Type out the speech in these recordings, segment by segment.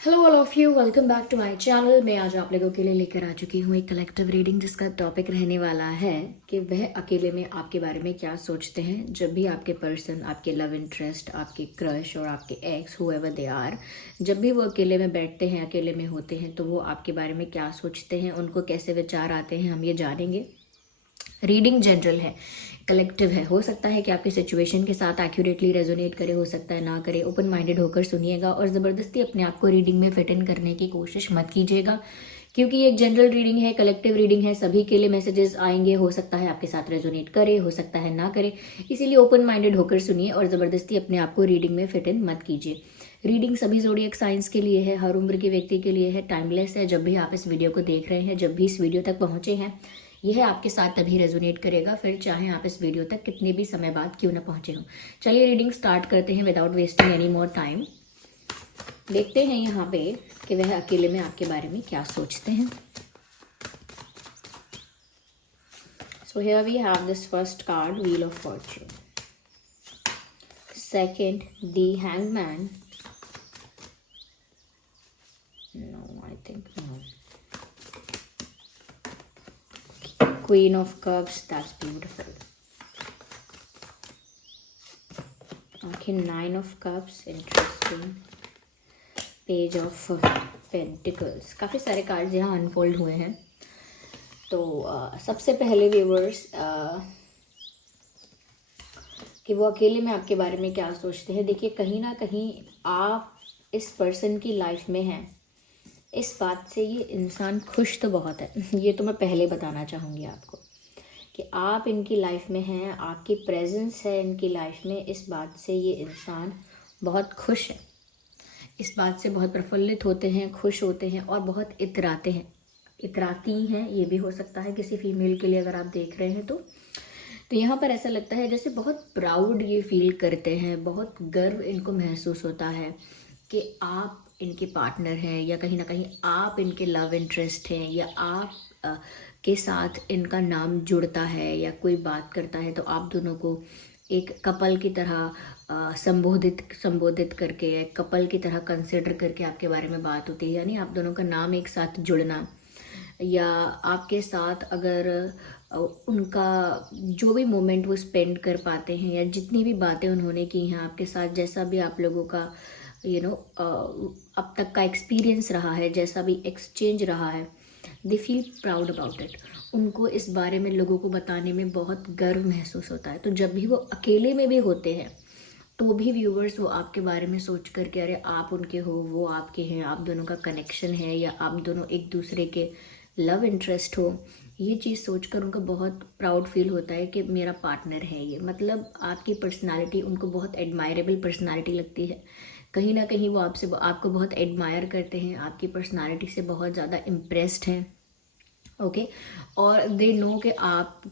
Hello all of you, welcome back to my channel. मैं आज आप लोगों के लिए लेकर आ चुकी हूँ एक कलेक्टिव रीडिंग जिसका टॉपिक रहने वाला है कि वह अकेले में आपके बारे में क्या सोचते हैं। जब भी आपके पर्सन, आपके लव इंटरेस्ट, आपके क्रश और आपके एक्स हुएवर दे आर, जब भी वो अकेले में बैठते हैं, अकेले में होते हैं, तो वो आपके बारे में क्या सोचते हैं, उनको कैसे विचार आते हैं, हम ये जानेंगे। रीडिंग जनरल है, कलेक्टिव है। हो सकता है कि आपकी सिचुएशन के साथ एक्यूरेटली रेजोनेट करे, हो सकता है ना करे। ओपन माइंडेड होकर सुनिएगा और ज़बरदस्ती अपने आप को रीडिंग में फिट इन करने की कोशिश मत कीजिएगा, क्योंकि ये एक जनरल रीडिंग है, कलेक्टिव रीडिंग है। सभी के लिए मैसेजेस आएंगे, हो सकता है आपके साथ रेजोनेट करे, हो सकता है ना करे। इसीलिए ओपन माइंडेड होकर सुनिए और ज़बरदस्ती अपने आप को रीडिंग में फिट इन मत कीजिए। रीडिंग सभी ज़ोडिएक साइंस के लिए है, हर उम्र के व्यक्ति के लिए है, टाइमलेस है। जब भी आप इस वीडियो को देख रहे हैं, जब भी इस वीडियो तक पहुंचे हैं, यह आपके साथ तभी रेजोनेट करेगा, फिर चाहे आप इस वीडियो तक कितने भी समय बाद क्यों ना पहुंचे हो। चलिए रीडिंग स्टार्ट करते हैं without wasting any more time. देखते हैं यहाँ पे कि वह अकेले में आपके बारे में क्या सोचते हैं। So here we have this first card, wheel of fortune. Second, the hangman. No, I think no. Queen of Cups, that's beautiful. Okay, Nine of Cups, interesting. Page of Pentacles, काफ़ी सारे कार्ड्स यहाँ unfold हुए हैं। तो सबसे पहले viewers, कि वो अकेले में आपके बारे में क्या सोचते हैं। देखिए, कहीं ना कहीं आप इस पर्सन की लाइफ में हैं, इस बात से ये इंसान खुश तो बहुत है। ये तो मैं पहले बताना चाहूँगी आपको कि आप इनकी लाइफ में हैं, आपकी प्रेजेंस है इनकी लाइफ में। इस बात से ये इंसान बहुत खुश है, इस बात से बहुत प्रफुल्लित होते हैं, खुश होते हैं और बहुत इतराते हैं, इतराती हैं। ये भी हो सकता है किसी फीमेल के लिए, अगर आप देख रहे हैं तो यहाँ पर ऐसा लगता है जैसे बहुत प्राउड ये फील करते हैं, बहुत गर्व इनको महसूस होता है कि आप इनके पार्टनर हैं, या कहीं ना कहीं आप इनके लव इंटरेस्ट हैं, या आप के साथ इनका नाम जुड़ता है, या कोई बात करता है तो आप दोनों को एक कपल की तरह संबोधित करके, एक कपल की तरह कंसिडर करके आपके बारे में बात होती है। यानी आप दोनों का नाम एक साथ जुड़ना, या आपके साथ अगर उनका जो भी मोमेंट वो स्पेंड कर पाते हैं, या जितनी भी बातें उन्होंने की हैं आपके साथ, जैसा भी आप लोगों का अब तक का एक्सपीरियंस रहा है, जैसा भी एक्सचेंज रहा है, they feel proud about it. उनको इस बारे में लोगों को बताने में बहुत गर्व महसूस होता है। तो जब भी वो अकेले में भी होते हैं तो भी व्यूवर्स वो आपके बारे में सोच कर के, अरे आप उनके हो, वो आपके हैं, आप दोनों का कनेक्शन है, या आप दोनों एक दूसरे के लव इंटरेस्ट हो, ये चीज़ सोचकर उनको बहुत प्राउड फील होता है कि मेरा पार्टनर है ये। मतलब आपकी पर्सनालिटी उनको बहुत एडमायरेबल पर्सनालिटी लगती है। कहीं ना कहीं वो आपको बहुत एडमायर करते हैं, आपकी पर्सनालिटी से बहुत ज़्यादा इम्प्रेस्ड हैं। ओके, और दे नो कि आप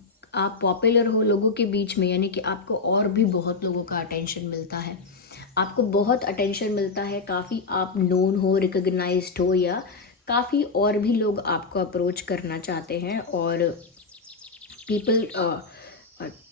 पॉपुलर हो लोगों के बीच में, यानी कि आपको और भी बहुत लोगों का अटेंशन मिलता है, आपको बहुत अटेंशन मिलता है, काफ़ी आप नोन हो, रिकग्नाइज्ड हो, या काफ़ी और भी लोग आपको अप्रोच करना चाहते हैं, और people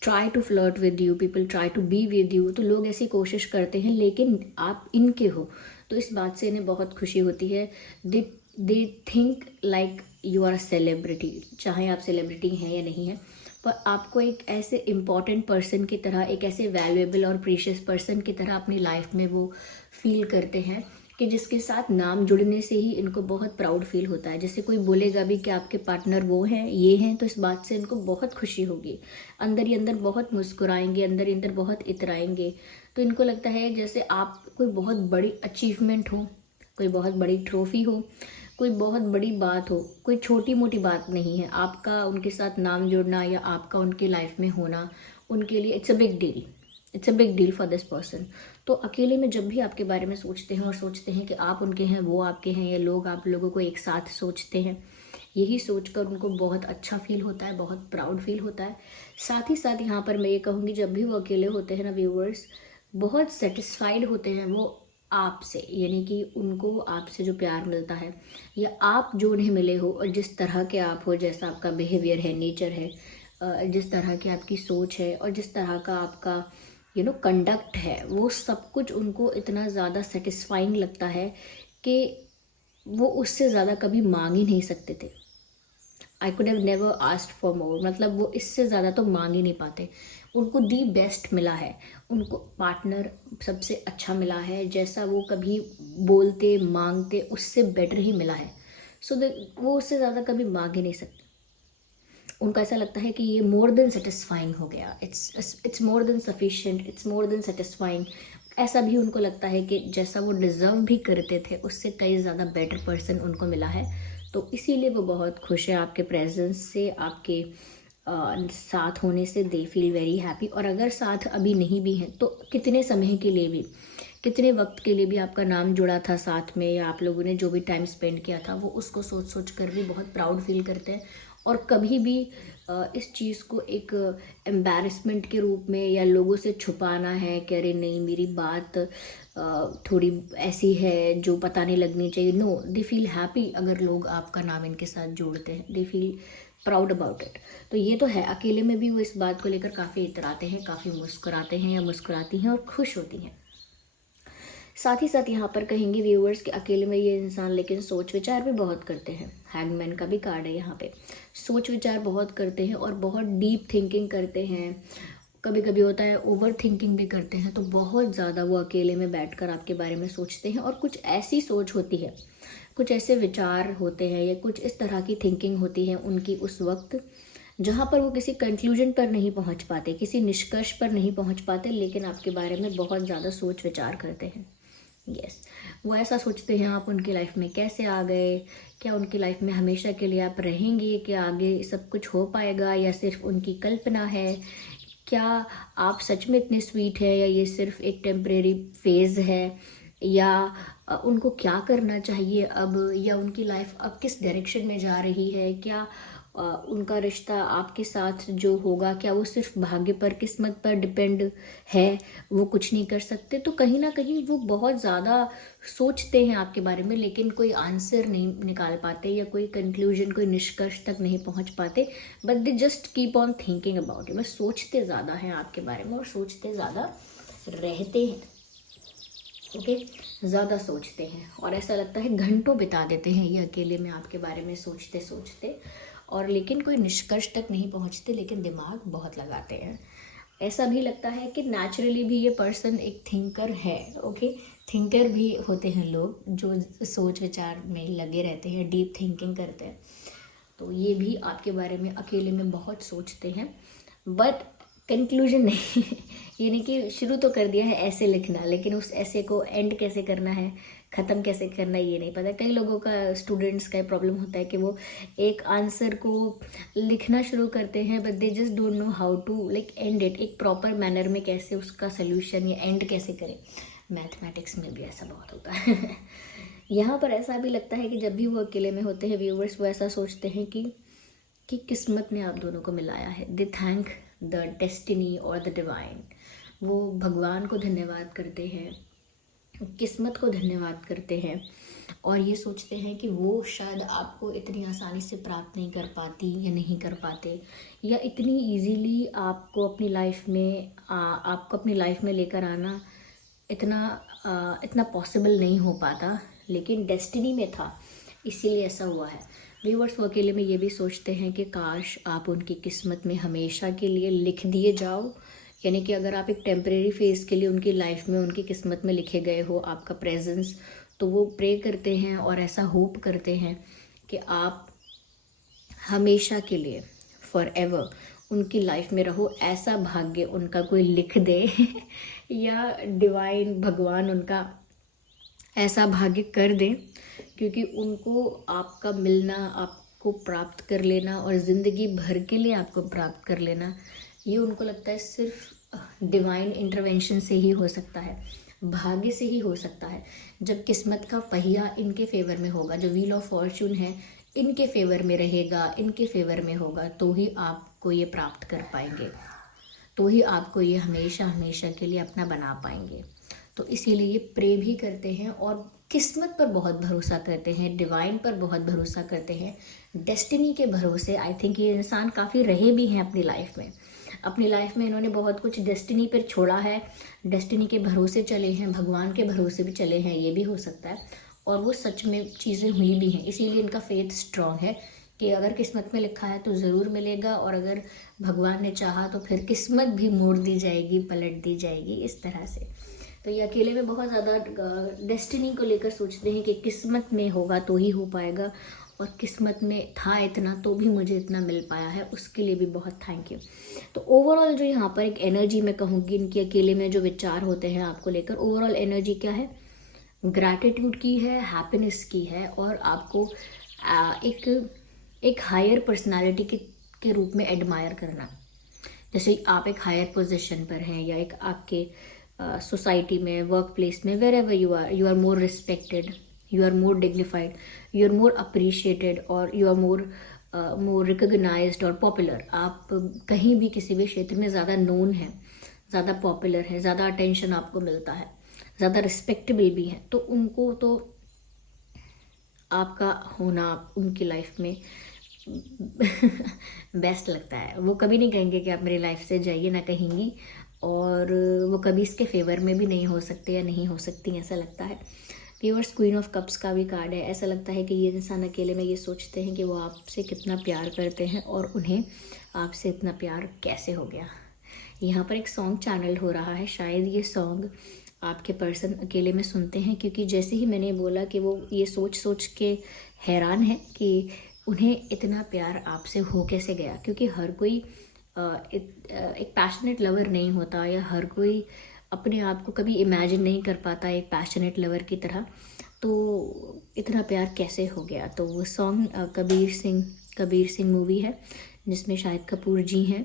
try to flirt with you, people try to be with you. तो लोग ऐसी कोशिश करते हैं, लेकिन आप इनके हो तो इस बात से इन्हें बहुत खुशी होती है। They think like you are a celebrity, चाहे आप सेलिब्रिटी हैं या नहीं हैं, पर आपको एक ऐसे इम्पॉर्टेंट पर्सन की तरह, एक ऐसे वैल्यूएबल और प्रीशियस पर्सन की तरह अपनी लाइफ में वो फील करते हैं कि जिसके साथ नाम जुड़ने से ही इनको बहुत प्राउड फील होता है। जैसे कोई बोलेगा भी कि आपके पार्टनर वो हैं, ये हैं, तो इस बात से इनको बहुत खुशी होगी, अंदर ही अंदर बहुत मुस्कुराएंगे, अंदर ही अंदर बहुत इतराएंगे। तो इनको लगता है जैसे आप कोई बहुत बड़ी अचीवमेंट हो, कोई बहुत बड़ी ट्रॉफी हो, कोई बहुत बड़ी बात हो, कोई छोटी मोटी बात नहीं है। आपका उनके साथ नाम जुड़ना या आपका उनकी लाइफ में होना उनके लिए it's a big deal, it's a big deal for this person. तो अकेले में जब भी आपके बारे में सोचते हैं और सोचते हैं कि आप उनके हैं, वो आपके हैं, या लोग आप लोगों को एक साथ सोचते हैं, यही सोचकर उनको बहुत अच्छा फील होता है, बहुत प्राउड फील होता है। साथ ही साथ यहाँ पर मैं ये कहूँगी, जब भी वो अकेले होते हैं ना व्यूवर्स, बहुत सेटिस्फाइड होते हैं वो आपसे, यानी कि उनको आपसे जो प्यार मिलता है, या आप जो उन्हें मिले हो, और जिस तरह के आप हो, जैसा आपका बिहेवियर है, नेचर है, जिस तरह की आपकी सोच है, और जिस तरह का आपका कंडक्ट है, वो सब कुछ उनको इतना ज़्यादा सेटिस्फाइंग लगता है कि वो उससे ज़्यादा कभी मांग ही नहीं सकते थे। I could have never asked for more, मतलब वो इससे ज़्यादा तो मांग ही नहीं पाते। उनको दी बेस्ट मिला है, उनको पार्टनर सबसे अच्छा मिला है, जैसा वो कभी बोलते मांगते उससे बेटर ही मिला है। सो वो उससे ज़्यादा कभी मांग ही नहीं सकते। उनको ऐसा लगता है कि ये मोर देन सेटिस्फाइंग हो गया, it's more than sufficient, it's more than satisfying. ऐसा भी उनको लगता है कि जैसा वो डिज़र्व भी करते थे उससे कई ज़्यादा बेटर पर्सन उनको मिला है। तो इसीलिए वो बहुत खुश है आपके प्रेजेंस से, आपके साथ होने से। They feel very happy. और अगर साथ अभी नहीं भी हैं तो कितने समय के लिए भी, कितने वक्त के लिए भी आपका नाम जुड़ा था साथ में, या आप लोगों ने जो भी टाइम स्पेंड किया था, वो उसको सोच सोच कर भी बहुत प्राउड फील करते हैं। और कभी भी इस चीज़ को एक एम्बैरेसमेंट के रूप में या लोगों से छुपाना है कि अरे नहीं मेरी बात थोड़ी ऐसी है जो पता नहीं लगनी चाहिए, नो, दे फील हैप्पी अगर लोग आपका नाम इनके साथ जोड़ते हैं, they feel proud about it. तो ये तो है, अकेले में भी वो इस बात को लेकर काफ़ी इतराते हैं, काफ़ी मुस्कुराते हैं या मुस्कुराती हैं और खुश होती हैं। साथ ही साथ यहाँ पर कहेंगे व्यूअर्स कि अकेले में ये इंसान लेकिन सोच विचार भी बहुत करते हैं। हैंगमैन का भी कार्ड है यहाँ पे। सोच विचार बहुत करते हैं और बहुत डीप थिंकिंग करते हैं। कभी कभी होता है ओवर थिंकिंग भी करते हैं। तो बहुत ज़्यादा वो अकेले में बैठकर आपके बारे में सोचते हैं और कुछ ऐसी सोच होती है, कुछ ऐसे विचार होते हैं या कुछ इस तरह की थिंकिंग होती है उनकी उस वक्त, जहाँ पर वो किसी कंक्लूजन पर नहीं पहुँच पाते, किसी निष्कर्ष पर नहीं पहुँच पाते, लेकिन आपके बारे में बहुत ज़्यादा सोच विचार करते हैं। यस, वो ऐसा सोचते हैं आप उनकी लाइफ में कैसे आ गए, क्या उनकी लाइफ में हमेशा के लिए आप रहेंगे, क्या आगे सब कुछ हो पाएगा या सिर्फ उनकी कल्पना है, क्या आप सच में इतने स्वीट है या ये सिर्फ एक टेम्परेरी फेज़ है, या उनको क्या करना चाहिए अब, या उनकी लाइफ अब किस डायरेक्शन में जा रही है, क्या उनका रिश्ता आपके साथ जो होगा क्या वो सिर्फ भाग्य पर, किस्मत पर डिपेंड है, वो कुछ नहीं कर सकते। तो कहीं ना कहीं वो बहुत ज़्यादा सोचते हैं आपके बारे में, लेकिन कोई आंसर नहीं निकाल पाते या कोई कंक्लूजन, कोई निष्कर्ष तक नहीं पहुंच पाते। But they just keep on thinking about it. बस सोचते ज़्यादा हैं आपके बारे में और सोचते ज़्यादा रहते हैं। ओके, ज़्यादा सोचते हैं और ऐसा लगता है घंटों बिता देते हैं ये अकेले में आपके बारे में सोचते सोचते, और लेकिन कोई निष्कर्ष तक नहीं पहुंचते, लेकिन दिमाग बहुत लगाते हैं। ऐसा भी लगता है कि नेचुरली भी ये पर्सन एक थिंकर है। ओके, थिंकर भी होते हैं लोग जो सोच विचार में लगे रहते हैं, डीप थिंकिंग करते हैं। तो ये भी आपके बारे में अकेले में बहुत सोचते हैं, बट कंक्लूजन नहीं ये नहीं कि शुरू तो कर दिया है ऐसे लिखना, लेकिन उस ऐसे को एंड कैसे करना है, ख़त्म कैसे करना है, ये नहीं पता। कई लोगों का, स्टूडेंट्स का प्रॉब्लम होता है कि वो एक आंसर को लिखना शुरू करते हैं but they just don't know how to like end it, एक प्रॉपर मैनर में कैसे उसका सोल्यूशन या एंड कैसे करें। मैथमेटिक्स में भी ऐसा बहुत होता है यहाँ पर ऐसा भी लगता है कि जब भी वो अकेले में होते हैं व्यूअर्स, वो ऐसा सोचते हैं कि किस्मत ने आप दोनों को मिलाया है। दे थैंक द डेस्टिनी और द डिवाइन। वो भगवान को धन्यवाद करते हैं, किस्मत को धन्यवाद करते हैं और ये सोचते हैं कि वो शायद आपको इतनी आसानी से प्राप्त नहीं कर पाती या नहीं कर पाते, या इतनी इजीली आपको अपनी लाइफ में लेकर आना इतना पॉसिबल नहीं हो पाता, लेकिन डेस्टिनी में था, इसीलिए ऐसा हुआ है। व्यूअर्स, वो अकेले में ये भी सोचते हैं कि काश आप उनकी किस्मत में हमेशा के लिए लिख दिए जाओ, यानी कि अगर आप एक टेम्परेरी फेज़ के लिए उनकी लाइफ में, उनकी किस्मत में लिखे गए हो आपका प्रेजेंस, तो वो प्रे करते हैं और ऐसा होप करते हैं कि आप हमेशा के लिए फॉर एवर उनकी लाइफ में रहो। ऐसा भाग्य उनका कोई लिख दे या डिवाइन भगवान उनका ऐसा भाग्य कर दे, क्योंकि उनको आपका मिलना, आपको प्राप्त कर लेना और ज़िंदगी भर के लिए आपको प्राप्त कर लेना, ये उनको लगता है सिर्फ डिवाइन इंटरवेंशन से ही हो सकता है, भाग्य से ही हो सकता है। जब किस्मत का पहिया इनके फेवर में होगा, जो व्हील ऑफ फॉर्चून है इनके फेवर में रहेगा, इनके फेवर में होगा, तो ही आपको ये प्राप्त कर पाएंगे, तो ही आपको ये हमेशा हमेशा के लिए अपना बना पाएंगे। तो इसीलिए ये प्रे भी करते हैं और किस्मत पर बहुत भरोसा करते हैं, डिवाइन पर बहुत भरोसा करते हैं, डेस्टिनी के भरोसे। आई थिंक ये इंसान काफ़ी रहे भी हैं अपनी लाइफ में। अपनी लाइफ में इन्होंने बहुत कुछ डेस्टिनी पर छोड़ा है, डेस्टिनी के भरोसे चले हैं, भगवान के भरोसे भी चले हैं, ये भी हो सकता है। और वो सच में चीज़ें हुई भी हैं। इसीलिए इनका फेथ स्ट्रांग है कि अगर किस्मत में लिखा है तो ज़रूर मिलेगा, और अगर भगवान ने चाहा तो फिर किस्मत भी मोड़ दी जाएगी, पलट दी जाएगी, इस तरह से। तो ये अकेले में बहुत ज़्यादा डेस्टिनी को लेकर सोचते हैं कि किस्मत में होगा तो ही हो पाएगा, और किस्मत में था इतना तो भी मुझे इतना मिल पाया है, उसके लिए भी बहुत थैंक यू। तो ओवरऑल जो यहाँ पर एक एनर्जी मैं कहूँगी इनकी अकेले में जो विचार होते हैं आपको लेकर, ओवरऑल एनर्जी क्या है, ग्रैटिट्यूड की है, हैप्पीनेस की है, और आपको एक हायर पर्सनालिटी के रूप में एडमायर करना। जैसे आप एक हायर पोजीशन पर हैं, या एक आपके सोसाइटी में, वर्क प्लेस में, wherever you are more respected, you are more dignified, you are more appreciated, और you are more recognized और popular। आप कहीं भी किसी भी क्षेत्र में ज़्यादा known है, ज़्यादा पॉपुलर है, ज़्यादा अटेंशन आपको मिलता है, ज़्यादा रिस्पेक्टेबल भी है, तो उनको तो आपका होना उनकी लाइफ में बेस्ट लगता है। वो कभी नहीं कहेंगे कि आप मेरी लाइफ से जाइए, ना कहेंगी, और वो कभी इसके फेवर में भी नहीं हो सकते या नहीं हो सकती, ऐसा लगता है। व्यूअर्स, क्वीन ऑफ कप्स का भी कार्ड है। ऐसा लगता है कि ये इंसान अकेले में ये सोचते हैं कि वो आपसे कितना प्यार करते हैं, और उन्हें आपसे इतना प्यार कैसे हो गया। यहाँ पर एक सॉन्ग चैनल हो रहा है, शायद ये सॉन्ग आपके पर्सन अकेले में सुनते हैं, क्योंकि जैसे ही मैंने बोला कि वो ये सोच सोच के हैरान है कि उन्हें इतना प्यार आपसे हो कैसे गया, क्योंकि हर कोई एक पैशनेट लवर नहीं होता, या हर कोई अपने आप को कभी इमेजिन नहीं कर पाता एक पैशनेट लवर की तरह, तो इतना प्यार कैसे हो गया। तो वो सॉन्ग कबीर सिंह मूवी है, जिसमें शाहिद कपूर जी हैं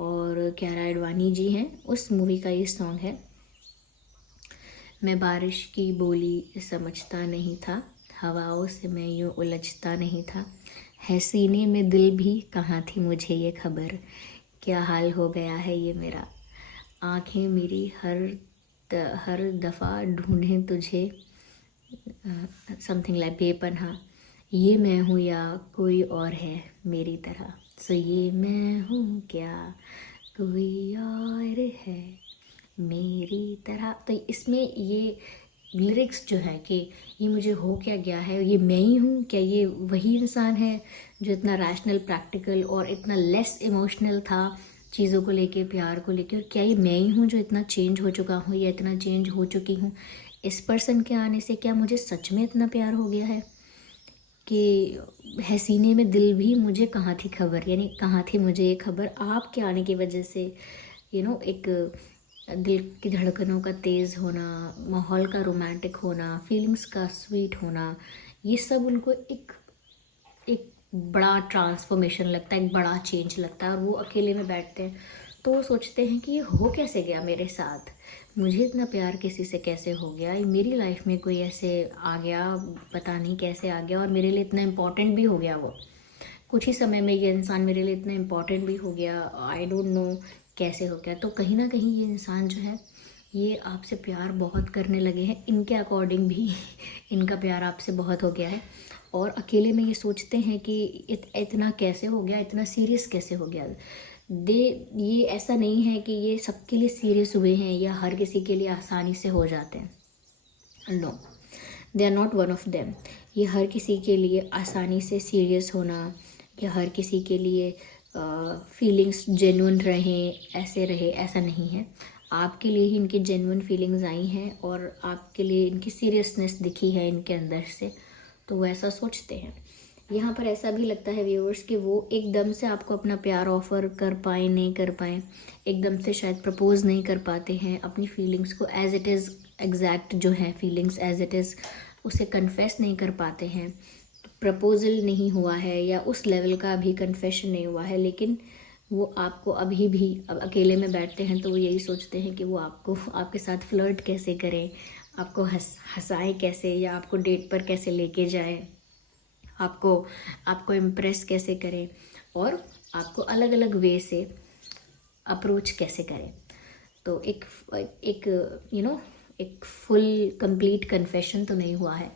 और कियारा आडवाणी जी हैं, उस मूवी का ये सॉन्ग है। मैं बारिश की बोली समझता नहीं था, हवाओं से मैं यूँ उलझता नहीं था, है सीने में दिल भी कहाँ थी मुझे ये खबर, क्या हाल हो गया है ये मेरा, आँखें मेरी हर दफ़ा ढूंढें तुझे, समथिंग लाइक बेपनाह, ये मैं हूँ या कोई और है मेरी तरह, सो ये मैं हूँ क्या कोई और है मेरी तरह। तो इसमें ये लिरिक्स जो है कि ये मुझे हो क्या गया है, ये मैं ही हूँ क्या, ये वही इंसान है जो इतना रैशनल, प्रैक्टिकल और इतना लेस इमोशनल था चीज़ों को लेके, प्यार को लेके, और क्या ये मैं ही हूँ जो इतना चेंज हो चुका हूँ या इतना चेंज हो चुकी हूँ इस पर्सन के आने से। क्या मुझे सच में इतना प्यार हो गया है कि है सीने में दिल भी मुझे कहाँ थी खबर, यानी कहाँ थी मुझे ये खबर आपके आने की वजह से। एक दिल की धड़कनों का तेज़ होना, माहौल का रोमांटिक होना, फीलिंग्स का स्वीट होना, ये सब उनको एक बड़ा ट्रांसफॉर्मेशन लगता है, एक बड़ा चेंज लगता है। और वो अकेले में बैठते हैं तो वो सोचते हैं कि ये हो कैसे गया मेरे साथ, मुझे इतना प्यार किसी से कैसे हो गया, मेरी लाइफ में कोई ऐसे आ गया, पता नहीं कैसे आ गया, और मेरे लिए इतना इम्पॉर्टेंट भी हो गया। वो कुछ ही समय में ये इंसान मेरे लिए इतना इम्पॉर्टेंट भी हो गया, आई डोंट नो कैसे हो गया। तो कहीं ना कहीं ये इंसान जो है ये आपसे प्यार बहुत करने लगे हैं, इनके अकॉर्डिंग भी इनका प्यार आपसे बहुत हो गया है, और अकेले में ये सोचते हैं कि इतना कैसे हो गया, इतना सीरियस कैसे हो गया। ये ऐसा नहीं है कि ये सबके लिए सीरियस हुए हैं या हर किसी के लिए आसानी से हो जाते हैं, no, they are not one of them. ये हर किसी के लिए आसानी से सीरियस होना, या हर किसी के लिए फीलिंग्स जेन्युइन रहे, ऐसा नहीं है। आपके लिए ही इनकी जेन्युइन फीलिंग्स आई हैं, और आपके लिए इनकी सीरियसनेस दिखी है इनके अंदर से, तो वो ऐसा सोचते हैं। यहाँ पर ऐसा भी लगता है व्यूअर्स कि वो एकदम से आपको अपना प्यार ऑफर कर पाए, नहीं कर पाए, एकदम से शायद प्रपोज नहीं कर पाते हैं, अपनी फीलिंग्स को एज इट इज़ एग्जैक्ट जो है फीलिंग्स एज इट इज़ उसे कन्फेस नहीं कर पाते हैं। प्रपोजल नहीं हुआ है या उस लेवल का अभी कन्फेशन नहीं हुआ है, लेकिन वो आपको अभी भी अब अकेले में बैठते हैं तो वो यही सोचते हैं कि वो आपके साथ फ्लर्ट कैसे करें, आपको हंसाएं कैसे, या आपको डेट पर कैसे लेके जाए, आपको इम्प्रेस कैसे करें, और आपको अलग अलग वे से अप्रोच कैसे करें। तो एक एक फुल कंप्लीट कन्फेशन तो नहीं हुआ है,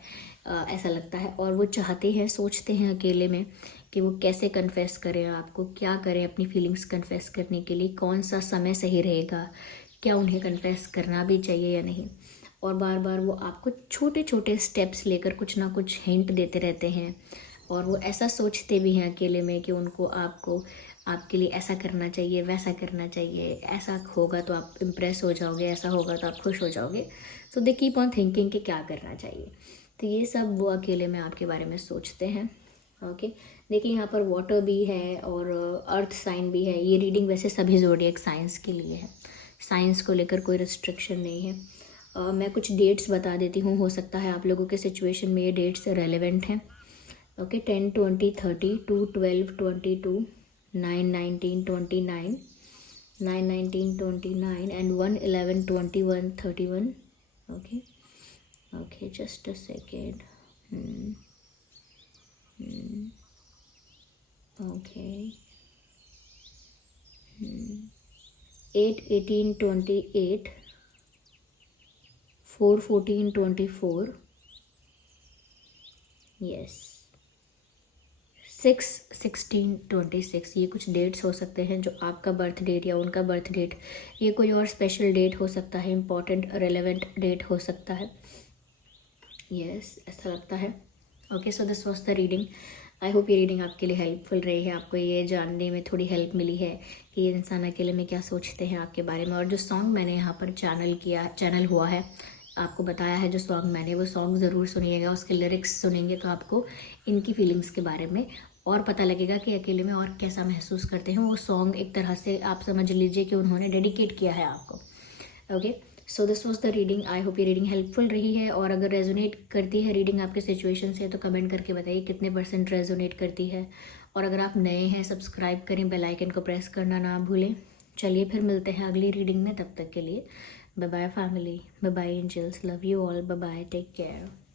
ऐसा लगता है। और वो चाहते हैं, सोचते हैं अकेले में कि वो कैसे कन्फेस करें, आपको क्या करें अपनी फीलिंग्स कन्फेस करने के लिए, कौन सा समय सही रहेगा, क्या उन्हें कन्फेस करना भी चाहिए या नहीं। और बार बार वो आपको छोटे छोटे स्टेप्स लेकर कुछ ना कुछ हिंट देते रहते हैं। और वो ऐसा सोचते भी हैं अकेले में कि उनको आपको आपके लिए ऐसा करना चाहिए, वैसा करना चाहिए, ऐसा होगा तो आप इम्प्रेस हो जाओगे, ऐसा होगा तो आप खुश हो जाओगे। सो दे कीप ऑन थिंकिंग कि क्या करना चाहिए। तो ये सब वो अकेले में आपके बारे में सोचते हैं। ओके, देखिए यहाँ पर वाटर भी है और अर्थ साइन भी है। ये रीडिंग वैसे सभी ज़ोडिएक साइंस के लिए है, साइंस को लेकर कोई रिस्ट्रिक्शन नहीं है। मैं कुछ डेट्स बता देती हूँ, हो सकता है आप लोगों के सिचुएशन में ये डेट्स रेलेवेंट हैं। Okay, 10, 20, 30, 2, 12, 22, 9, 19, 29, 9, 19, 29 and 1, 11, 21, 31. Okay, okay, just a second. Okay. 8, 18, 28, 4, 14, 24. Yes. 6, 16, 26, ये कुछ डेट्स हो सकते हैं जो आपका बर्थ डेट या उनका बर्थ डेट, ये कोई और स्पेशल डेट हो सकता है, इम्पॉर्टेंट रेलेवेंट डेट हो सकता है। यस, ऐसा लगता है। Okay, so this was the reading. I hope ये रीडिंग आपके लिए हेल्पफुल रही है, आपको ये जानने में थोड़ी हेल्प मिली है कि ये इंसान अकेले में क्या सोचते हैं आपके बारे में। और जो सॉन्ग मैंने यहाँ पर चैनल हुआ है, आपको बताया है जो सॉन्ग मैंने, वो सॉन्ग ज़रूर सुनिएगा। उसके लिरिक्स सुनेंगे तो आपको इनकी फीलिंग्स के बारे में और पता लगेगा कि अकेले में और कैसा महसूस करते हैं। वो सॉन्ग एक तरह से आप समझ लीजिए कि उन्होंने डेडिकेट किया है आपको। Okay, so this was the reading. I hope ये रीडिंग हेल्पफुल रही है। और अगर रेजोनेट करती है रीडिंग आपके सिचुएशन से तो कमेंट करके बताइए कितने % रेजोनेट करती है। और अगर आप नए हैं, सब्सक्राइब करें, बेल आइकन को प्रेस करना ना भूलें। चलिए फिर मिलते हैं अगली रीडिंग में, तब तक के लिए bye bye family, bye bye angels, love you all, bye bye, take care.